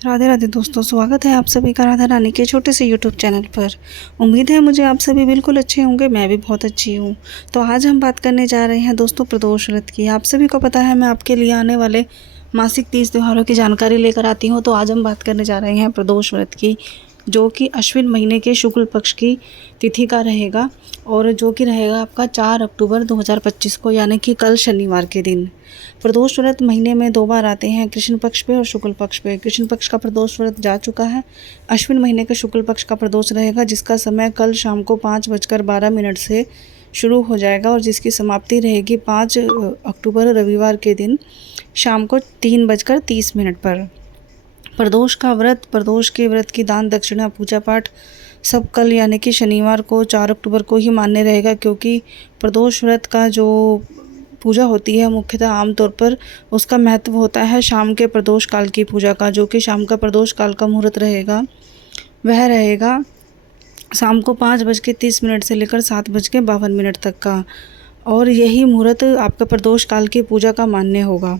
राधे राधे दोस्तों, स्वागत है आप सभी का राधा रानी के छोटे से यूट्यूब चैनल पर। उम्मीद है मुझे आप सभी बिल्कुल अच्छे होंगे। मैं भी बहुत अच्छी हूँ। तो आज हम बात करने जा रहे हैं दोस्तों प्रदोष व्रत की। आप सभी को पता है मैं आपके लिए आने वाले मासिक 30 त्योहारों की जानकारी लेकर आती हूँ। तो आज हम बात करने जा रहे हैं प्रदोष व्रत की, जो कि अश्विन महीने के शुक्ल पक्ष की तिथि का रहेगा और जो कि रहेगा आपका 4 अक्टूबर 2025 को, यानी कि कल शनिवार के दिन। प्रदोष व्रत महीने में 2 बार आते हैं, कृष्ण पक्ष पे और शुक्ल पक्ष पे। कृष्ण पक्ष का प्रदोष व्रत जा चुका है। अश्विन महीने के शुक्ल पक्ष का प्रदोष रहेगा, जिसका समय कल शाम को 5:12 से शुरू हो जाएगा और जिसकी समाप्ति रहेगी 5 अक्टूबर रविवार के दिन शाम को 3:30 पर। प्रदोष का व्रत, प्रदोष के व्रत की दान दक्षिणा पूजा पाठ सब कल यानी कि शनिवार को 4 अक्टूबर को ही मान्य रहेगा, क्योंकि प्रदोष व्रत का जो पूजा होती है मुख्यतः आमतौर पर उसका महत्व होता है शाम के प्रदोष काल की पूजा का। जो कि शाम का प्रदोष काल का मुहूर्त रहेगा वह रहेगा शाम को 5:30 से लेकर 7:52 तक का, और यही मुहूर्त आपका प्रदोष काल की पूजा का मान्य होगा।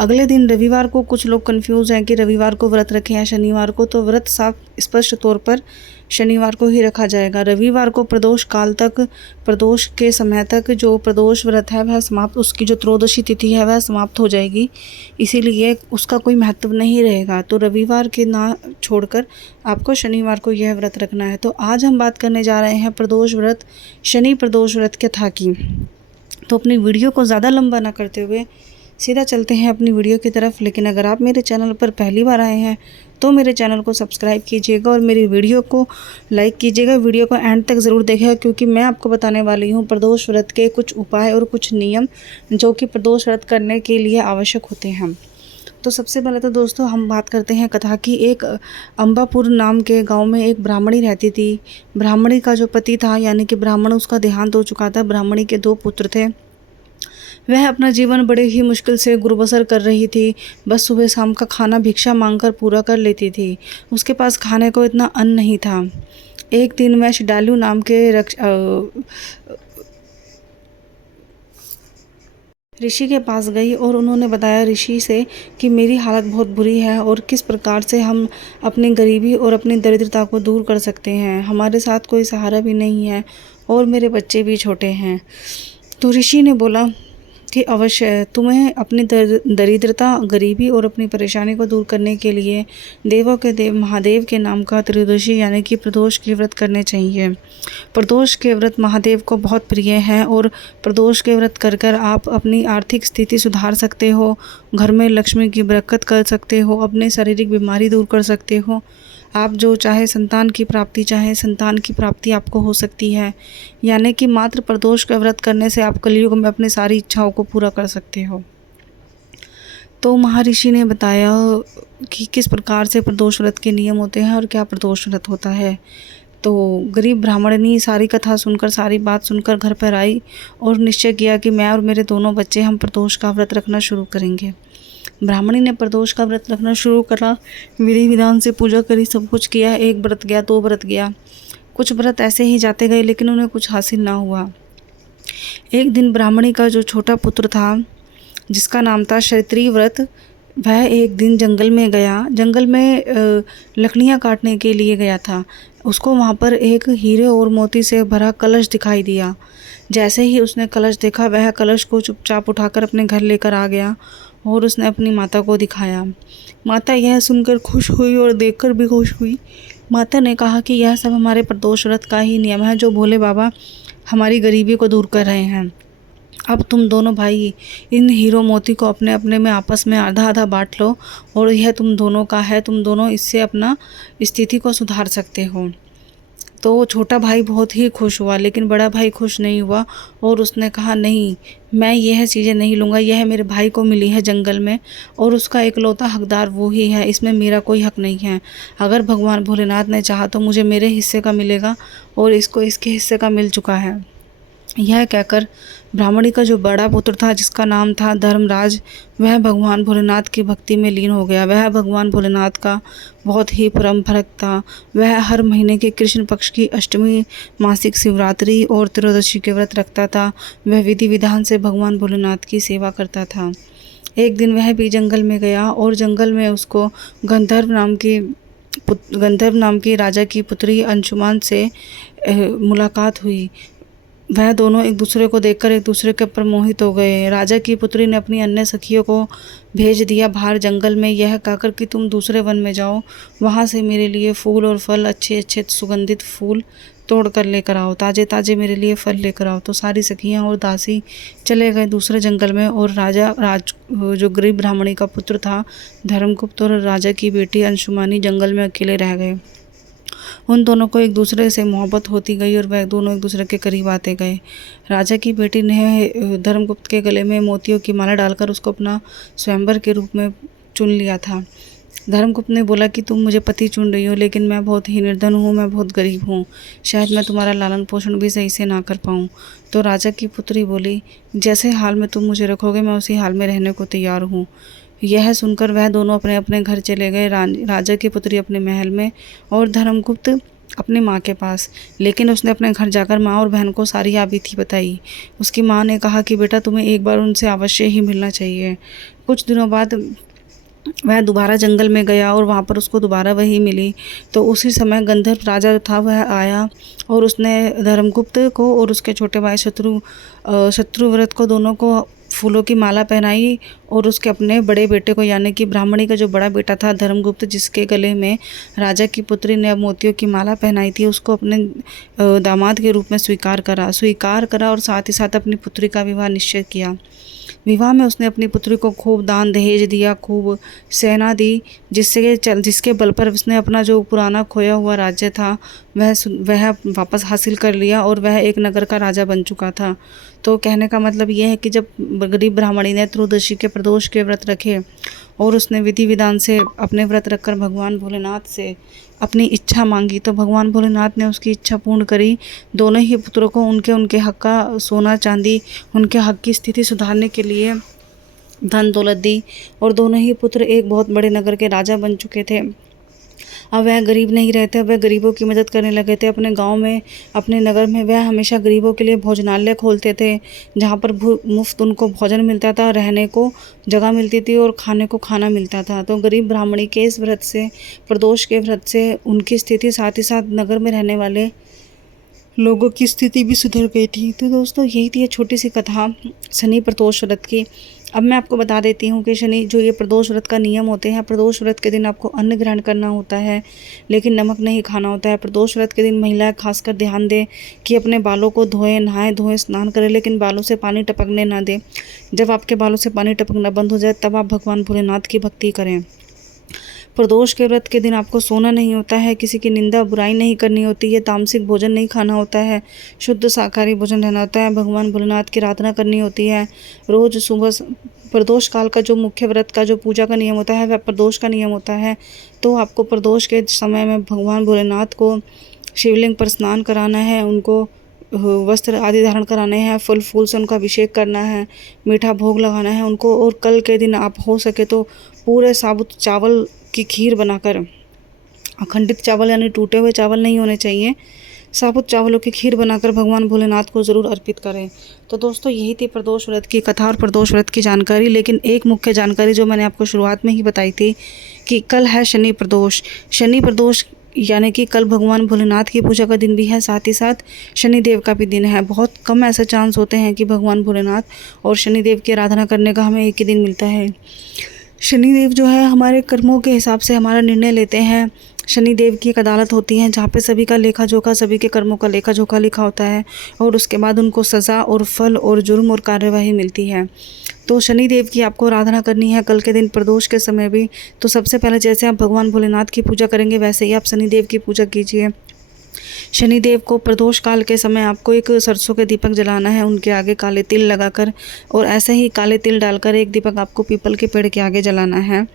अगले दिन रविवार को कुछ लोग कंफ्यूज हैं कि रविवार को व्रत रखें या शनिवार को, तो व्रत साफ स्पष्ट तौर पर शनिवार को ही रखा जाएगा। रविवार को प्रदोष काल तक, प्रदोष के समय तक जो प्रदोष व्रत है वह समाप्त, उसकी जो त्रयोदशी तिथि है वह समाप्त हो जाएगी, इसीलिए उसका कोई महत्व नहीं रहेगा। तो रविवार के ना छोड़कर आपको शनिवार को यह व्रत रखना है। तो आज हम बात करने जा रहे हैं प्रदोष व्रत, शनि प्रदोष व्रत कथा की। तो अपनी वीडियो को ज़्यादा लंबा ना करते हुए सीधा चलते हैं अपनी वीडियो की तरफ। लेकिन अगर आप मेरे चैनल पर पहली बार आए हैं तो मेरे चैनल को सब्सक्राइब कीजिएगा और मेरी वीडियो को लाइक कीजिएगा। वीडियो को एंड तक ज़रूर देखिएगा, क्योंकि मैं आपको बताने वाली हूँ प्रदोष व्रत के कुछ उपाय और कुछ नियम जो कि प्रदोष व्रत करने के लिए आवश्यक होते हैं। तो सबसे पहले तो दोस्तों हम बात करते हैं कथा की। एक अंबापुर नाम के गांव में एक ब्राह्मणी रहती थी। ब्राह्मणी का जो पति था, यानी कि ब्राह्मण, उसका देहांत हो चुका था। ब्राह्मणी के 2 पुत्र थे। वह अपना जीवन बड़े ही मुश्किल से गुजर कर रही थी। बस सुबह शाम का खाना भिक्षा मांगकर पूरा कर लेती थी। उसके पास खाने को इतना अन्न नहीं था। एक दिन वह शिडालू नाम के ऋषि के पास गई और उन्होंने बताया ऋषि से कि मेरी हालत बहुत बुरी है और किस प्रकार से हम अपनी गरीबी और अपनी दरिद्रता को दूर कर सकते हैं। हमारे साथ कोई सहारा भी नहीं है और मेरे बच्चे भी छोटे हैं। तो ऋषि ने बोला कि अवश्य तुम्हें अपनी दरिद्रता, गरीबी और अपनी परेशानी को दूर करने के लिए देवों के देव महादेव के नाम का त्रयोदशी यानी कि प्रदोष के व्रत करने चाहिए। प्रदोष के व्रत महादेव को बहुत प्रिय हैं और प्रदोष के व्रत कर कर आप अपनी आर्थिक स्थिति सुधार सकते हो, घर में लक्ष्मी की बरकत कर सकते हो, अपनी शारीरिक बीमारी दूर कर सकते हो। आप जो चाहे संतान की प्राप्ति आपको हो सकती है। यानी कि मात्र प्रदोष का व्रत करने से आप कलयुग में अपनी सारी इच्छाओं को पूरा कर सकते हो। तो महर्षि ने बताया कि किस प्रकार से प्रदोष व्रत के नियम होते हैं और क्या प्रदोष व्रत होता है। तो गरीब ब्राह्मणी सारी कथा सुनकर, सारी बात सुनकर घर पर आई और निश्चय किया कि मैं और मेरे दोनों बच्चे हम प्रदोष का व्रत रखना शुरू करेंगे। ब्राह्मणी ने प्रदोष का व्रत रखना शुरू करा, विधि विधान से पूजा करी, सब कुछ किया। 1 व्रत गया, 2 व्रत गया, कुछ व्रत ऐसे ही जाते गए, लेकिन उन्हें कुछ हासिल ना हुआ। एक दिन ब्राह्मणी का जो छोटा पुत्र था, जिसका नाम था क्षत्रिय व्रत, वह एक दिन जंगल में गया। जंगल में लकड़ियाँ काटने के लिए गया था। उसको वहाँ पर एक हीरे और मोती से भरा कलश दिखाई दिया। जैसे ही उसने कलश देखा, वह कलश को चुपचाप उठाकर अपने घर लेकर आ गया और उसने अपनी माता को दिखाया। माता यह सुनकर खुश हुई और देखकर भी खुश हुई। माता ने कहा कि यह सब हमारे प्रदोष व्रत का ही नियम है, जो भोले बाबा हमारी गरीबी को दूर कर रहे हैं। अब तुम दोनों भाई इन हीरो मोती को अपने अपने में आपस में आधा आधा बांट लो और यह तुम दोनों का है, तुम दोनों इससे अपना स्थिति को सुधार सकते हो। तो छोटा भाई बहुत ही खुश हुआ, लेकिन बड़ा भाई खुश नहीं हुआ और उसने कहा नहीं, मैं यह चीज़ें नहीं लूँगा, यह मेरे भाई को मिली है जंगल में और उसका इकलौता हकदार वो ही है, इसमें मेरा कोई हक नहीं है। अगर भगवान भोलेनाथ ने चाहा तो मुझे मेरे हिस्से का मिलेगा और इसको इसके हिस्से का मिल चुका है। यह कहकर ब्राह्मणी का जो बड़ा पुत्र था, जिसका नाम था धर्मराज, वह भगवान भोलेनाथ की भक्ति में लीन हो गया। वह भगवान भोलेनाथ का बहुत ही परम भक्त था। वह हर महीने के कृष्ण पक्ष की अष्टमी, मासिक शिवरात्रि और त्रयोदशी के व्रत रखता था। वह विधि विधान से भगवान भोलेनाथ की सेवा करता था। एक दिन वह भी जंगल में गया और जंगल में उसको गंधर्व नाम की राजा की पुत्री अंशुमान से मुलाकात हुई। वह दोनों एक दूसरे को देखकर एक दूसरे के ऊपर मोहित हो गए। राजा की पुत्री ने अपनी अन्य सखियों को भेज दिया बाहर जंगल में, यह कहकर कि तुम दूसरे वन में जाओ, वहाँ से मेरे लिए फूल और फल, अच्छे अच्छे सुगंधित फूल तोड़ कर लेकर आओ, ताजे ताजे मेरे लिए फल लेकर आओ। तो सारी सखियाँ और दासी चले गए दूसरे जंगल में, और जो गरीब ब्राह्मणी का पुत्र था धर्मगुप्त और राजा की बेटी अंशुमानी जंगल में अकेले रह गए। उन दोनों को एक दूसरे से मोहब्बत होती गई और वह दोनों एक दूसरे के करीब आते गए। राजा की बेटी ने धर्मगुप्त के गले में मोतियों की माला डालकर उसको अपना स्वयंवर के रूप में चुन लिया था। धर्मगुप्त ने बोला कि तुम मुझे पति चुन रही हो, लेकिन मैं बहुत ही निर्धन हूँ, मैं बहुत गरीब हूँ, शायद मैं तुम्हारा लालन पोषण भी सही से ना कर पाऊँ। तो राजा की पुत्री बोली, जैसे हाल में तुम मुझे रखोगे मैं उसी हाल में रहने को तैयार हूँ। यह सुनकर वह दोनों अपने अपने घर चले गए, राजा की पुत्री अपने महल में और धर्मगुप्त अपनी माँ के पास। लेकिन उसने अपने घर जाकर माँ और बहन को सारी आबिती बताई। उसकी माँ ने कहा कि बेटा तुम्हें एक बार उनसे अवश्य ही मिलना चाहिए। कुछ दिनों बाद वह दोबारा जंगल में गया और वहाँ पर उसको दोबारा वही मिली। तो उसी समय गंधर्व राजा था वह आया और उसने धर्मगुप्त को और उसके छोटे भाई शत्रुव्रत को दोनों को फूलों की माला पहनाई, और उसके अपने बड़े बेटे को यानी कि ब्राह्मणी का जो बड़ा बेटा था धर्मगुप्त, जिसके गले में राजा की पुत्री ने अब मोतियों की माला पहनाई थी, उसको अपने दामाद के रूप में स्वीकार करा और साथ ही साथ अपनी पुत्री का विवाह निश्चय किया। विवाह में उसने अपनी पुत्री को खूब दान दहेज दिया, खूब सेना दी, जिसके बल पर उसने अपना जो पुराना खोया हुआ राज्य था वह वापस हासिल कर लिया और वह एक नगर का राजा बन चुका था। तो कहने का मतलब यह है कि जब गरीब ब्राह्मणी ने त्रयोदशी के प्रदोष के व्रत रखे और उसने विधि विधान से अपने व्रत रखकर भगवान भोलेनाथ से अपनी इच्छा मांगी, तो भगवान भोलेनाथ ने उसकी इच्छा पूर्ण करी। दोनों ही पुत्रों को उनके हक का सोना चांदी, उनके हक की स्थिति सुधारने के लिए धन दौलत दी, और दोनों ही पुत्र एक बहुत बड़े नगर के राजा बन चुके थे। अब वह गरीब नहीं रहते, वह गरीबों की मदद करने लगे थे। अपने गांव में, अपने नगर में वह हमेशा गरीबों के लिए भोजनालय खोलते थे, जहां पर मुफ्त उनको भोजन मिलता था, रहने को जगह मिलती थी और खाने को खाना मिलता था। तो गरीब ब्राह्मणी के इस व्रत से, प्रदोष के व्रत से उनकी स्थिति, साथ ही साथ नगर में रहने वाले लोगों की स्थिति भी सुधर गई थी। तो दोस्तों यही थी ये छोटी सी कथा शनि प्रदोष व्रत की। अब मैं आपको बता देती हूँ कि शनि जो ये प्रदोष व्रत का नियम होते हैं, प्रदोष व्रत के दिन आपको अन्न ग्रहण करना होता है लेकिन नमक नहीं खाना होता है। प्रदोष व्रत के दिन महिलाएं खासकर ध्यान दें कि अपने बालों को धोएं, नहाएं धोएं, स्नान करें, लेकिन बालों से पानी टपकने ना दें। जब आपके बालों से पानी टपकना बंद हो जाए तब आप भगवान भोलेनाथ की भक्ति करें। प्रदोष के व्रत के दिन आपको सोना नहीं होता है, किसी की निंदा बुराई नहीं करनी होती है, तामसिक भोजन नहीं खाना होता है, शुद्ध शाकाहारी भोजन रहना होता है, भगवान भोलेनाथ की आराधना करनी होती है। रोज़ सुबह प्रदोष काल का जो मुख्य व्रत का जो पूजा का नियम होता है वह प्रदोष का नियम होता है। तो आपको प्रदोष के समय में भगवान भोलेनाथ को शिवलिंग पर स्नान कराना है, उनको वस्त्र आदि धारण कराने हैं, फल फूल से उनका अभिषेक करना है, मीठा भोग लगाना है उनको। और कल के दिन आप हो सके तो पूरे साबुत चावल की खीर बनाकर, अखंडित चावल यानी टूटे हुए चावल नहीं होने चाहिए, साबुत चावलों की खीर बनाकर भगवान भोलेनाथ को ज़रूर अर्पित करें। तो दोस्तों यही थी प्रदोष व्रत की कथा और प्रदोष व्रत की जानकारी। लेकिन एक मुख्य जानकारी जो मैंने आपको शुरुआत में ही बताई थी कि कल है शनि प्रदोष। शनि प्रदोष यानी कि कल भगवान भोलेनाथ की पूजा का दिन भी है, साथ ही साथ शनिदेव का भी दिन है। बहुत कम ऐसे चांस होते हैं कि भगवान भोलेनाथ और शनिदेव की आराधना करने का हमें एक ही दिन मिलता है। शनिदेव जो है हमारे कर्मों के हिसाब से हमारा निर्णय लेते हैं। शनिदेव की एक अदालत होती है जहाँ पे सभी का लेखा जोखा, सभी के कर्मों का लेखा जोखा लिखा होता है और उसके बाद उनको सज़ा और फल और जुर्म और कार्यवाही मिलती है। तो शनिदेव की आपको आराधना करनी है कल के दिन प्रदोष के समय भी। तो सबसे पहले जैसे आप भगवान भोलेनाथ की पूजा करेंगे वैसे ही आप शनिदेव की पूजा कीजिए। शनिदेव को प्रदोष काल के समय आपको एक सरसों के दीपक जलाना है, उनके आगे काले तिल लगाकर, और ऐसे ही काले तिल डालकर एक दीपक आपको पीपल के पेड़ के आगे जलाना है।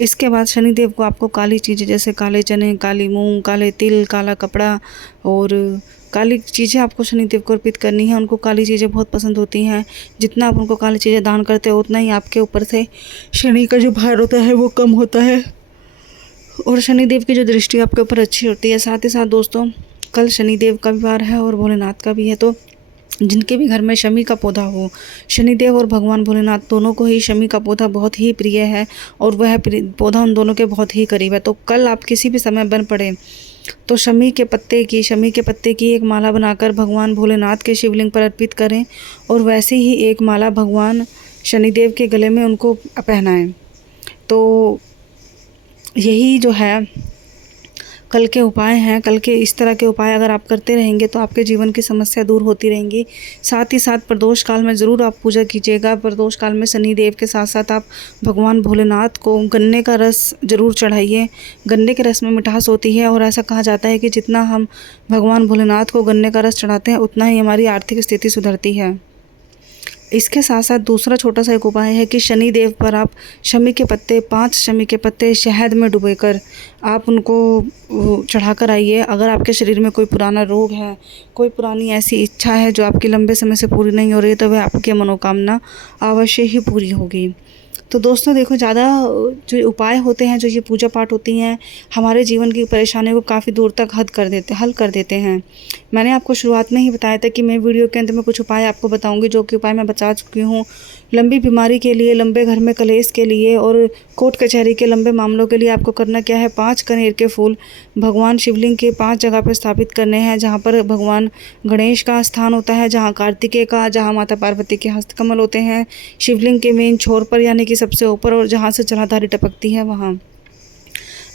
इसके बाद शनिदेव को आपको काली चीज़ें जैसे काले चने, काली मूंग, काले तिल, काला कपड़ा और काली चीज़ें आपको शनिदेव को अर्पित करनी है। उनको काली चीज़ें बहुत पसंद होती हैं। जितना आप उनको काली चीज़ें दान करते हो उतना ही आपके ऊपर से शनि का जो भार होता है वो कम होता है और शनिदेव की जो दृष्टि आपके ऊपर अच्छी होती है। साथ ही साथ दोस्तों कल शनिदेव का भी वार है और भोलेनाथ का भी है, तो जिनके भी घर में शमी का पौधा हो, शनिदेव और भगवान भोलेनाथ दोनों को ही शमी का पौधा बहुत ही प्रिय है और वह पौधा उन दोनों के बहुत ही करीब है। तो कल आप किसी भी समय बन पड़े तो शमी के पत्ते की एक माला बनाकर भगवान भोलेनाथ के शिवलिंग पर अर्पित करें और वैसे ही एक माला भगवान शनिदेव के गले में उनको पहनाएं। तो यही जो है कल के उपाय हैं। कल के इस तरह के उपाय अगर आप करते रहेंगे तो आपके जीवन की समस्या दूर होती रहेंगी। साथ ही साथ प्रदोष काल में ज़रूर आप पूजा कीजिएगा। प्रदोष काल में शनिदेव के साथ साथ आप भगवान भोलेनाथ को गन्ने का रस ज़रूर चढ़ाइए। गन्ने के रस में मिठास होती है और ऐसा कहा जाता है कि जितना हम भगवान भोलेनाथ को गन्ने का रस चढ़ाते हैं उतना ही हमारी आर्थिक स्थिति सुधरती है। इसके साथ साथ दूसरा छोटा सा एक उपाय है कि शनिदेव पर आप शमी के पत्ते 5 शमी के पत्ते शहद में डुबोकर आप उनको चढ़ा कर आइए। अगर आपके शरीर में कोई पुराना रोग है, कोई पुरानी ऐसी इच्छा है जो आपकी लंबे समय से पूरी नहीं हो रही है, तो वह आपकी मनोकामना अवश्य ही पूरी होगी। तो दोस्तों देखो, ज़्यादा जो उपाय होते हैं, जो ये पूजा पाठ होती हैं, हमारे जीवन की परेशानियों को काफ़ी दूर तक हल कर देते हैं। मैंने आपको शुरुआत में ही बताया था कि मैं वीडियो के अंत में कुछ उपाय आपको बताऊंगी, जो कि उपाय मैं बता चुकी हूँ। लंबी बीमारी के लिए, लंबे घर में कलेश के लिए और कोर्ट कचहरी के लंबे मामलों के लिए आपको करना क्या है, 5 कनेर के फूल भगवान शिवलिंग के 5 जगह पर स्थापित करने हैं, जहाँ पर भगवान गणेश का स्थान होता है, जहाँ कार्तिकेय का, जहाँ माता पार्वती के हस्तकमल होते हैं, शिवलिंग के मेन छोर पर यानी कि सबसे ऊपर, और जहाँ से जलाधारी टपकती है वहाँ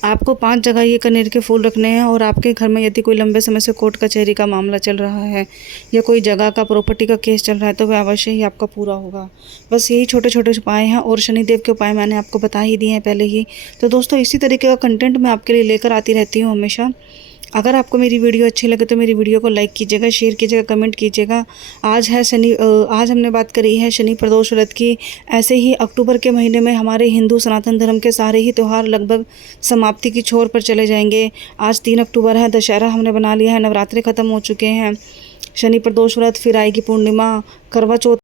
आपको 5 जगह ये कनेर के फूल रखने हैं। और आपके घर में यदि कोई लंबे समय से कोर्ट कचहरी का मामला चल रहा है या कोई जगह का, प्रॉपर्टी का केस चल रहा है, तो वह अवश्य ही आपका पूरा होगा। बस यही छोटे छोटे उपाय हैं और शनिदेव के उपाय मैंने आपको बता ही दिए हैं पहले ही। तो दोस्तों, इसी तरीके का कंटेंट मैं आपके लिए लेकर आती रहती हूँ हमेशा। अगर आपको मेरी वीडियो अच्छी लगे तो मेरी वीडियो को लाइक कीजिएगा, शेयर कीजिएगा, कमेंट कीजिएगा। आज हमने बात करी है शनि प्रदोष व्रत की। ऐसे ही अक्टूबर के महीने में हमारे हिंदू सनातन धर्म के सारे ही त्यौहार लगभग समाप्ति की छोर पर चले जाएंगे। आज 3 अक्टूबर है, दशहरा हमने बना लिया है, नवरात्रि ख़त्म हो चुके हैं, शनि प्रदोष व्रत, फिर आएगी पूर्णिमा, करवा चौथ।